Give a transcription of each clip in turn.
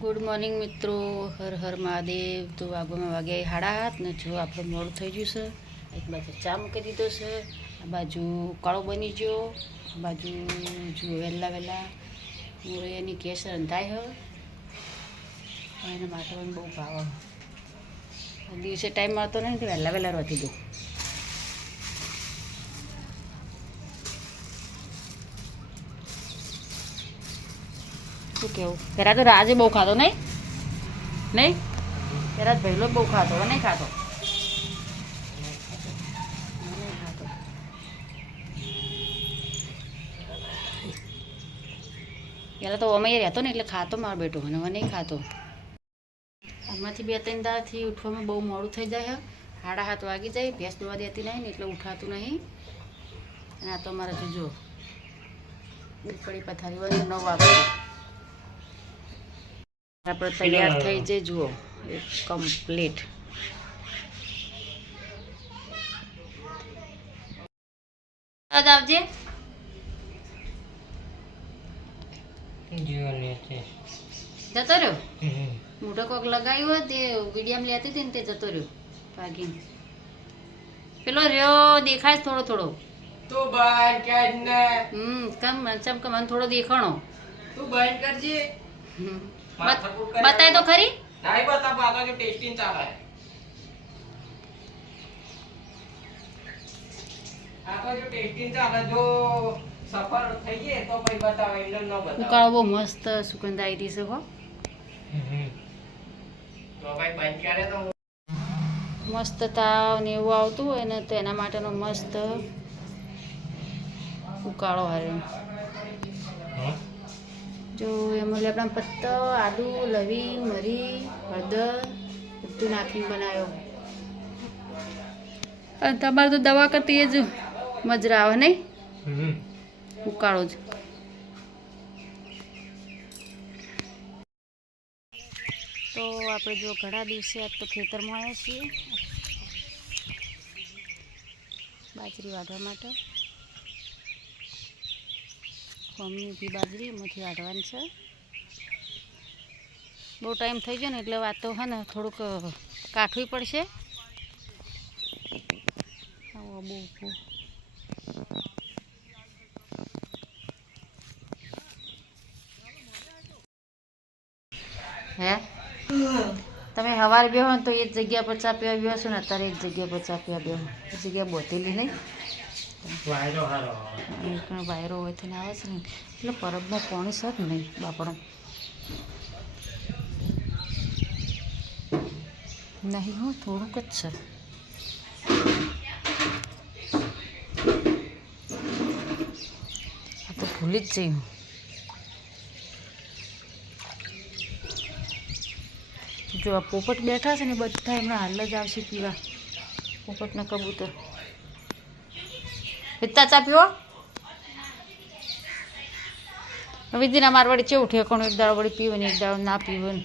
Good morning મિત્રો, હર હર મહાદેવ। તો વાગવામાં વાગ્યા 7:30 ને જો આપણે મોડું થઈ ગયું છે। એક બાજુ ચા મૂકી દીધો છે, આ બાજુ કાળો બની ગયો, આ બાજુ જો વહેલા વહેલા મોરૈયાની કેસર રંધાય હ એને માટે પણ બહુ ભાવ દિવસે ટાઈમ મળતો નહીં તો વહેલા વહેલા રોટી દઉં। શું કેવું પેલા તો રાજે બહુ ખાતો નહીં નહીં પેલા પહેલો બહુ ખાતો હવે નહીં ખાતો પહેલાં તો અમે રહેતો ને એટલે ખાતો મારો બેટો અને હવે નહીં ખાતો। આમાંથી 2-3 દાડાથી ઉઠવામાં બહુ મોડું થઈ જાય છે। 7:30 વાગી જાય, ભેંસ દોવા દેતી નહીં ને એટલે ઉઠાતું નહીં। અને આ તો અમારે જો ઉપડી પથારી હોય 9 વાગે આપણે તૈયાર થઈ જાય। જુઓ એક કમ્પ્લીટ આવજે જતો રહ્યો મોટો કોક લગાવ્યો હોય તે વિડીયામાં લેતી હતી ને તે જતો રહ્યો ભાગીને। પેલો રહ્યો દેખાય થોડો થોડો તો બંધ કર ને ચમકે મને થોડો દેખાણો તું બંધ કરજે બતાય તો ખરી નહીં બતા પાતો જો ટેસ્ટિંગ ચાલે આ તો જો ટેસ્ટિંગ ચાલે જો સફળ થઈ ગયે તો પછી બતાવે એટલે ન બતાવે। ઉકાળો બહુ મસ્ત સુગંધ આવી રહી છે હો તો ભાઈ બંધ કરે તો મસ્ત તાવ ને એવું આવતું હોય ને તો એના માટેનો મસ્ત ઉકાળો હાર્યો। જો એમાં લેબડા પત્તો આદુ લવિંગ મરી હળદર બધું નાખીને બનાવ્યો। અને તમારે તો દવા કરતી જ મજરા આવે નહીં ઉકાળો જ। તો આપણે જો ઘણા દિવસે આજ તો ખેતરમાં આવ્યા છીએ બાજરી વાઢવા માટે। કોમની ઊભી બાજરી એમાંથી વાઢવાની છે। બહુ ટાઈમ થઈ ગયો ને એટલે વાત તો છે ને થોડુંક કાઠવી પડશે। બહુ હે તમે સવારે બેહો ને તો એક જગ્યા પર ચા પીવા બેસો ને અત્યારે એક જગ્યા પર ચા પીવા બેહો એ જગ્યા બોતેલી નહીં વાયરો હોય થઈને આવે છે ને એટલે પરબમાં પાણી છે જ નહીં બાપડો નહીં હું થોડુંક જ છે। આ તો ભૂલી જ જઈ હું જો આ પોપટ બેઠા છે ને બધા હમણાં હાલ જ આવશે પીવા પોપટના કબૂતર। પિત્તા ચા પીવો વિધિના માર વળી ચેવું ઠેકોણું એક દાડો વળી પીવે ને એક દાડો ના પીવે ને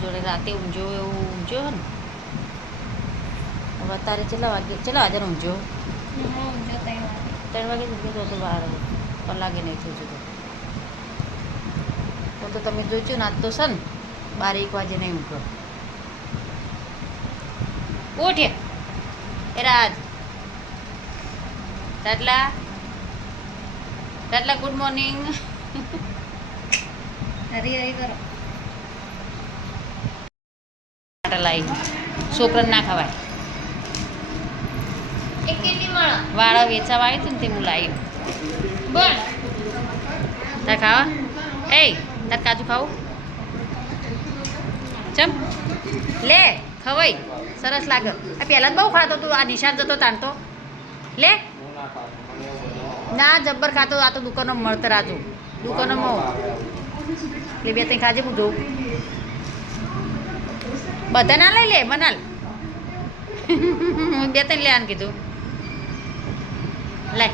જોડે રાતે ઊંઝો એવું ઊંઝો હે ને હવે અત્યારે કેટલા વાગે ઊંઝો 3 વાગે જતો તો 12 કલાકે નહીં થઈ જતો તો તમે જોઈજો ને આજ તો છે ને 12-1 વાગે નહીં ઊંઘો ઉઠે એ રાટલા ગુડ મોર્નિંગ હરી હરી કરો લાવી છોકરાને ના ખવાય વાળા વેચાવા આવી હતી ને તે હું લાવી બોલ તાર ખાવા એ તાર કાજુ ખાવું ચમ લે ખવાય સરસ લાગે આ પહેલાં જ બહુ ખાતો તું આ નિશાન જતો તાણતો લે ના જબ્બર ખાતો આ તો દુકાનો મળતો રાજુ દુકાનોમાં એટલે 2-3 ખાજે હું જોઉં બધા ના લઈ લે મનાલ 2-3 લે આને કીધું લે